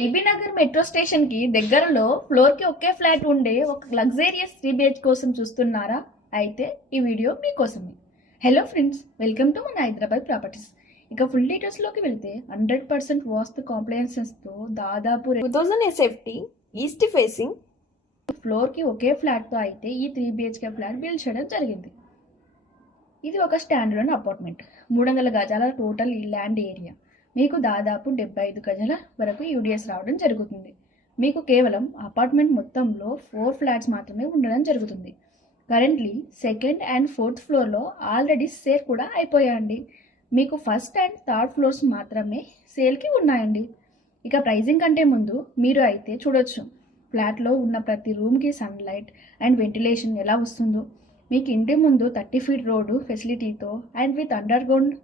LB Nagar metro station కి దగ్గరలో floor కి ఒకే ఫ్లాట్ ఉండే ఒక లగ్జరియస్ 3 BH కోసం చూస్తున్నారా? అయితే ఈ వీడియో మీకోసమే. హలో ఫ్రెండ్స్, వెల్కమ్ టు మన హైదరాబాద్ ప్రాపర్టీస్. ఇక ఫుల్ డీటెయిల్స్ లోకి వెళ్తే 100% వాస్తు కాంప్లయన్సెస్ తో దాదాపు 2000 SFT ఈస్ట్ ఫేసింగ్ ఫ్లోర్ కి ఒకే ఫ్లాట్ తో అయితే ఈ 3 BHK ఫ్లాట్ బిల్డ్ చేయడం జరిగింది. ఇది ఒక స్టాండర్డ్ అపార్ట్మెంట్. 300 గజాల టోటల్ ఈ ల్యాండ్ ఏరియా. మీకు దాదాపు 75 గజాల వరకు యూడిఎస్ రావడం జరుగుతుంది. మీకు కేవలం అపార్ట్మెంట్ మొత్తంలో 4 ఫ్లాట్స్ మాత్రమే ఉండడం జరుగుతుంది. కరెంట్లీ సెకండ్ అండ్ ఫోర్త్ ఫ్లోర్లో ఆల్రెడీ సేల్ కూడా అయిపోయాయండి. మీకు ఫస్ట్ అండ్ థర్డ్ ఫ్లోర్స్ మాత్రమే సేల్కి ఉన్నాయండి. ఇక ప్రైజింగ్ కంటే ముందు మీరు అయితే చూడొచ్చు ఫ్లాట్లో ఉన్న ప్రతి రూమ్కి సన్లైట్ అండ్ వెంటిలేషన్ ఎలా వస్తుందో. మీకు ఇంటి ముందు 30 feet రోడ్డు ఫెసిలిటీతో and with underground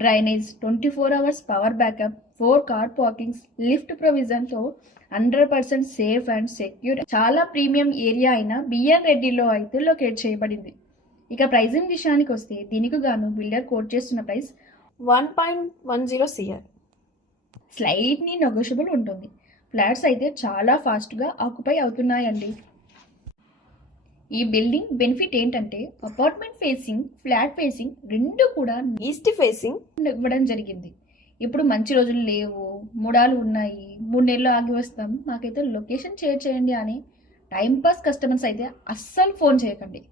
drainage, 24 hours power backup, 4 car parkings, lift ప్రొవిజన్తో 100% సేఫ్ అండ్ సెక్యూర్ చాలా ప్రీమియం ఏరియా అయిన బిఎన్ రెడ్డిలో అయితే లొకేట్ చేయబడింది. ఇక ప్రైజింగ్ విషయానికి వస్తే దీనికి గాను బిల్డర్ కోట్ చేస్తున్న ప్రైస్ 1.10 CR. స్లైట్లీ నెగోషియబుల్ ఉంటుంది. ఫ్లాట్స్ అయితే చాలా ఫాస్ట్గా ఆక్యుపై అవుతున్నాయండి. ఈ బిల్డింగ్ బెనిఫిట్ ఏంటంటే అపార్ట్మెంట్ ఫేసింగ్, ఫ్లాట్ ఫేసింగ్ రెండు కూడా ఈస్ట్ ఫేసింగ్ ఇవ్వడం జరిగింది. ఇప్పుడు మంచి రోజులు లేవు, మూడాలు ఉన్నాయి, 3 నెలలు ఆగి వస్తాం, మాకైతే లొకేషన్ షేర్ చేయండి అని టైంపాస్ కస్టమర్స్ అయితే అస్సలు ఫోన్ చేయకండి.